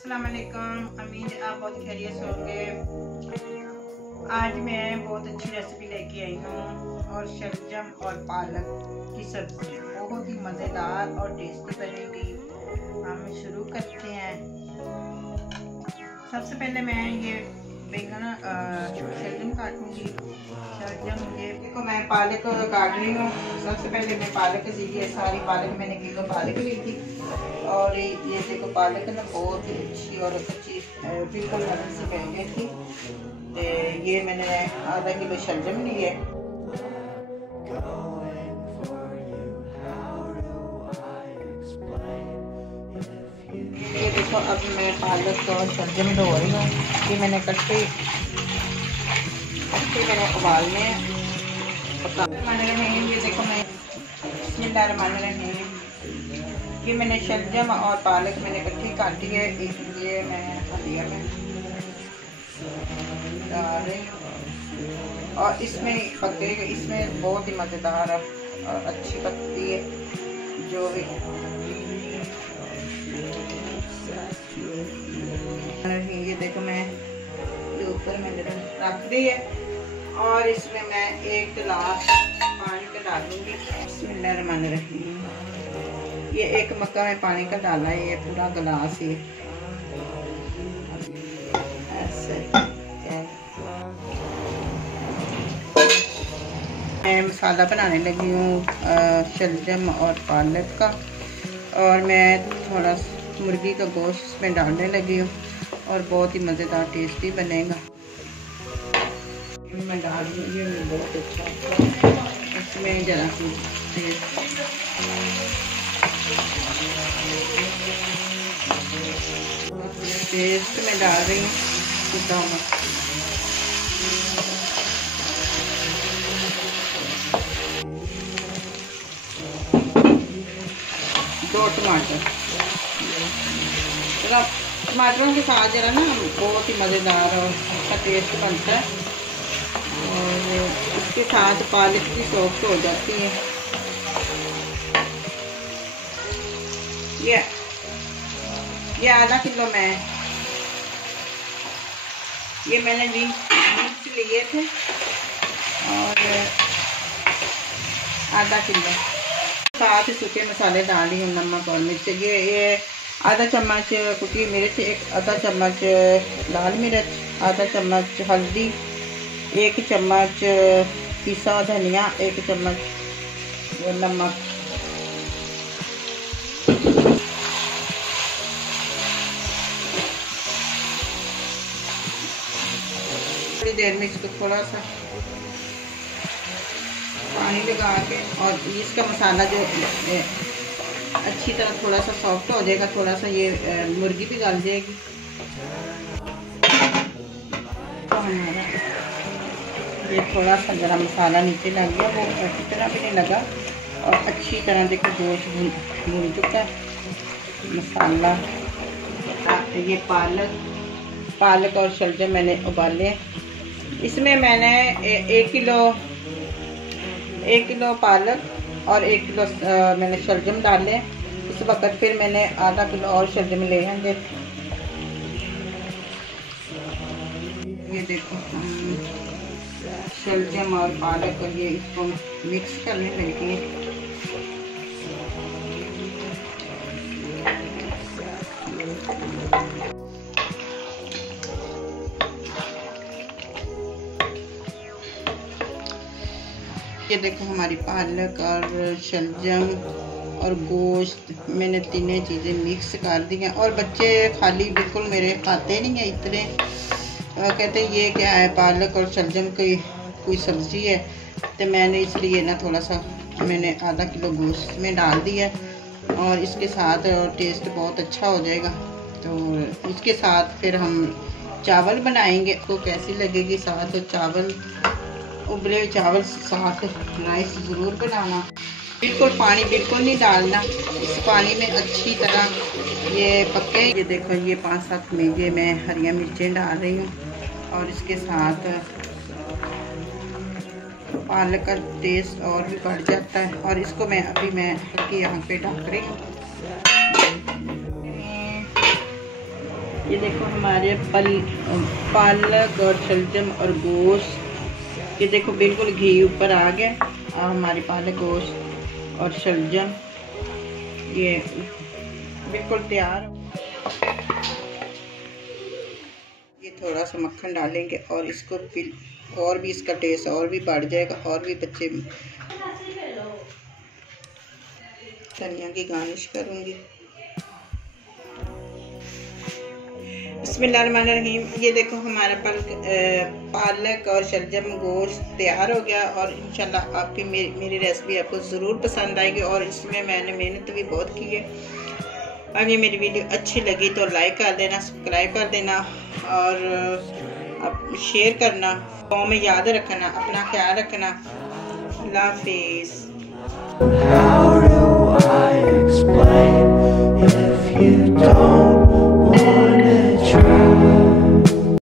अस्सलाम वालेकुम। उम्मीद आप बहुत खैरियत से होंगे। आज मैं बहुत अच्छी रेसिपी लेके आई हूँ और शलजम और पालक की सब्ज़ी बहुत ही मज़ेदार और टेस्टी बनेगी। हम शुरू करते हैं। सबसे पहले मैं ये बैंगन शलजम काटूँगी। शलजम ये देखो मैं पालक काट रही हूँ। सबसे पहले मैं पालक ली है, सारी पालक मैंने किलो पालक ली थी। और ये देखो पालक ना बहुत ही अच्छी और अच्छी बिल्कुल नरम सी बन गई थी। तो ये मैंने आधा किलो शलजम ली है। ये देखो अब मैं पालक और शलजम धो रही हूँ। ये मैंने कट्टे मैंने उबालने हैं। ये देखो मैं बिस्मिल्लाहिर्रहमानिर्रहीम रहे हैं। ये मैंने शलजम और पालक मैंने इकट्ठी काटी है, इसलिए मैं हल्दिया में डाल रही हूँ। और इसमें पकेगा, इसमें बहुत ही मज़ेदार और अच्छी पकती है जो भी। ये देखो मैं ये ऊपर मैंने रख दी है और इसमें मैं 1 गिलास पानी का डालूंगी। बिस्मिल्लाहिर्रहमानिर्रहीम। ये 1 मक्का में पानी का डाला है, ये पूरा गिलास ही ऐसे। मैं मसाला बनाने लगी हूँ शलजम और पालक का, और मैं थोड़ा मुर्गी का गोश्त इसमें डालने लगी हूँ और बहुत ही मज़ेदार टेस्टी बनेगा। मैं डाल रही हूँ बहुत अच्छा इसमें जरा सी पेस्ट में डाल रही हूँ। 2 टमाटर। टमाटरों के साथ जरा ना बहुत ही मज़ेदार और अच्छा टेस्ट बनता है, और इसके साथ पालक भी सॉफ्ट हो जाती है। ये आधा किलो मैंने मिर्च लिए थे, और आधा किलो साथ ही सूखे मसाले डाल रही हूँ, नमक और मिर्च। ये आधा चम्मच कुटी मिर्च, आधा चम्मच लाल मिर्च, आधा चम्मच हल्दी, 1 चम्मच पिसा धनिया, 1 चम्मच नमक। थोड़ी देर में इसको थोड़ा सा पानी लगा के, और इसका मसाला जो अच्छी तरह थोड़ा सा सॉफ्ट हो जाएगा, थोड़ा सा ये मुर्गी भी गल जाएगी। तो हमारा ये थोड़ा सा गरम मसाला नीचे लग गया, वो अच्छी तरह भी नहीं लगा, और अच्छी तरह देखो गोश्त भून चुका है मसाला। ये पालक और शलजम मैंने उबाले। इसमें मैंने 1 किलो पालक और 1 किलो मैंने शलजम डाले। इस वक्त फिर मैंने आधा किलो और शलजम ले आएंगे। ये देखो शलजम और पालक को ये इसको मिक्स करने लगी। ये देखो हमारी पालक और शलजम और गोश्त मैंने तीनों चीज़ें मिक्स कर दी हैं। और बच्चे खाली बिल्कुल मेरे खाते नहीं हैं इतने, कहते ये क्या है, पालक और शलजम की कोई सब्ज़ी है। तो मैंने इसलिए ना थोड़ा सा मैंने आधा किलो गोश्त में डाल दिया, और इसके साथ टेस्ट बहुत अच्छा हो जाएगा। तो इसके साथ फिर हम चावल बनाएंगे। तो कैसी लगेगी साथ चावल, उबले चावल साथ राइस ज़रूर बनाना। बिल्कुल पानी बिल्कुल नहीं डालना, इस पानी में अच्छी तरह ये पके। ये देखो ये 5-7 मीठे मैं हरिया मिर्चें डाल रही हूँ, और इसके साथ पालक का टेस्ट और भी बढ़ जाता है। और इसको मैं हल्की आंच पे ढक रही हूँ। ये देखो हमारे पालक और शलजम और गोश्त, ये देखो बिल्कुल घी ऊपर आ गया। और हमारी पालक, गोश्त और शलजम ये बिल्कुल तैयार। ये थोड़ा सा मक्खन डालेंगे और इसको फिर और भी इसका टेस्ट और भी बढ़ जाएगा और भी बच्चे। धनिया की गार्निश करूँगी। बिस्मिल्लाहिर्रहमानिर्रहीम। ये देखो हमारा पालक और शलजम गोश्त तैयार हो गया और इंशाल्लाह आपकी मेरी रेसिपी आपको ज़रूर पसंद आएगी। और इसमें मैंने मेहनत भी बहुत की है। अगर मेरी वीडियो अच्छी लगी तो लाइक कर देना, सब्सक्राइब कर देना और आप शेयर करना। तो में याद रखना, अपना ख्याल रखना। अल्लाह हाफिज़। How do I explain if you don't wanna try?